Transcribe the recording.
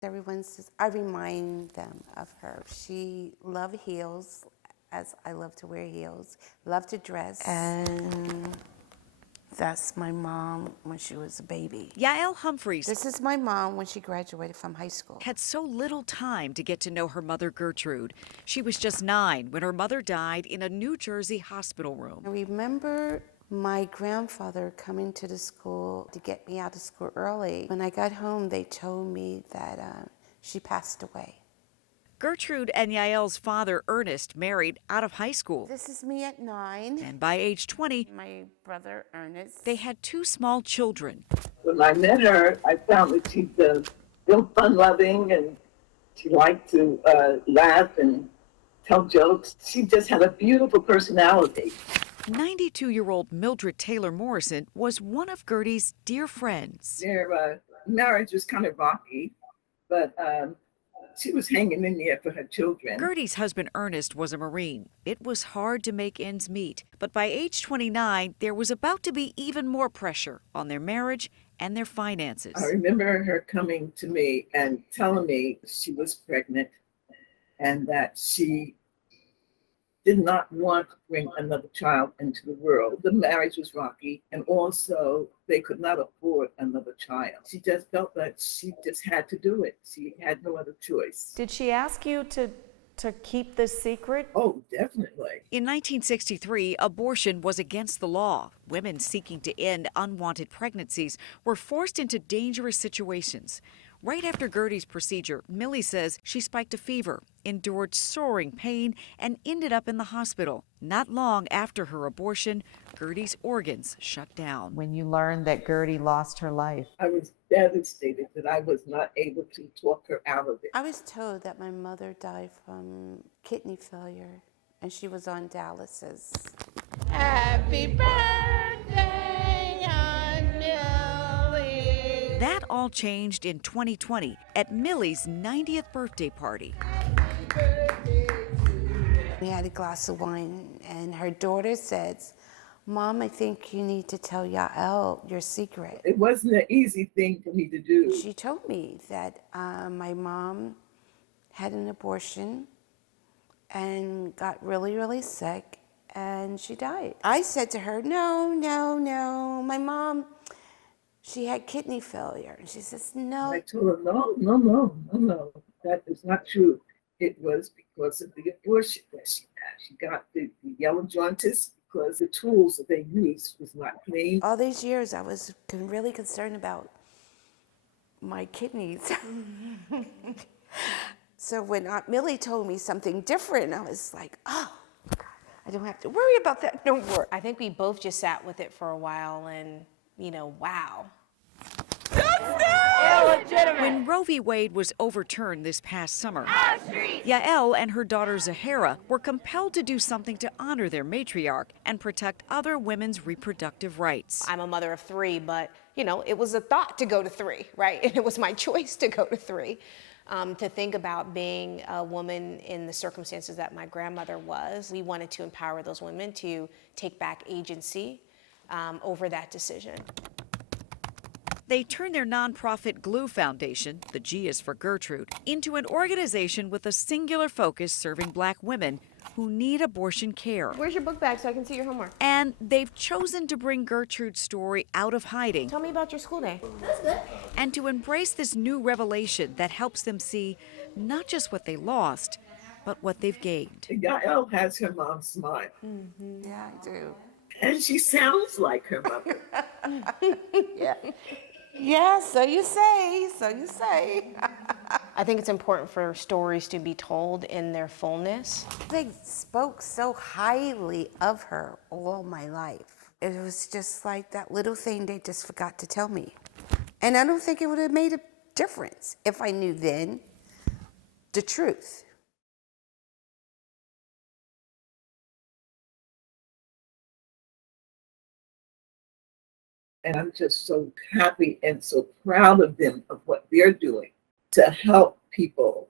Everyone says, I remind them of her. She loved heels, as I love to wear heels, loved to dress, and that's my mom when she was a baby. Yael Humphreys This is my mom when she graduated from high school. had so little time to get to know her mother, Gertrude. She was just 9 when her mother died in a New Jersey hospital room. I remember my grandfather coming to the school to get me out of school early. When I got home, they told me that she passed away. Gertrude and Yael's father, Ernest, married out of high school. This is me at 9. And by age 20, My brother, Ernest. they had 2 small children. When I met her, I found that she's real fun-loving, and she liked to laugh and tell jokes. She just had a beautiful personality. 92-year-old Mildred Taylor Morrison was one of Gertie's dear friends. Their marriage was kind of rocky, but she was hanging in there for her children. Gertie's husband, Ernest, was a Marine. It was hard to make ends meet. But by age 29, there was about to be even more pressure on their marriage and their finances. I remember her coming to me and telling me she was pregnant and that she did not want to bring another child into the world. The marriage was rocky, and also they could not afford another child. She just felt that she just had to do it. She had no other choice. Did she ask you to keep this secret? Oh, definitely. In 1963, abortion was against the law. Women seeking to end unwanted pregnancies were forced into dangerous situations. Right after Gertie's procedure, Millie says she spiked a fever, endured soaring pain, and ended up in the hospital. Not long after her abortion, Gertie's organs shut down. When you learned that Gertie lost her life? I was devastated that I was not able to talk her out of it. I was told that my mother died from kidney failure, and she was on dialysis. Happy birthday, Aunt Millie. That all changed in 2020 at Millie's 90th birthday party. We had a glass of wine, and her daughter says, Mom, I think you need to tell Yael your secret. It wasn't an easy thing for me to do. She told me that my mom had an abortion and got really, really sick, and she died. I said to her, no, my mom, she had kidney failure. And she says, no. I told her, no, that is not true. It was because of the abortion that she had. She got the yellow jaundice because the tools that they used was not clean. All these years, I was really concerned about my kidneys. So when Aunt Millie told me something different, I was like, oh, God, I don't have to worry about that no more. I think we both just sat with it for a while and, wow. When Roe v. Wade was overturned this past summer, Yael and her daughter Zahara were compelled to do something to honor their matriarch and protect other women's reproductive rights. I'm a mother of 3, but, it was a thought to go to 3, right? And it was my choice to go to 3. To think about being a woman in the circumstances that my grandmother was, we wanted to empower those women to take back agency over that decision. They turned their nonprofit GLUE Foundation, the G is for Gertrude, into an organization with a singular focus serving Black women who need abortion care. Where's your book bag so I can see your homework? And they've chosen to bring Gertrude's story out of hiding. Tell me about your school day. That's good. And to embrace this new revelation that helps them see not just what they lost, but what they've gained. Yael has her mom's smile. Mm-hmm. Yeah, I do. And she sounds like her mother. Yeah. Yeah, so you say. I think it's important for stories to be told in their fullness. They spoke so highly of her all my life. It was just like that little thing they just forgot to tell me. And I don't think it would have made a difference if I knew then the truth. And I'm just so happy and so proud of them, of what they're doing to help people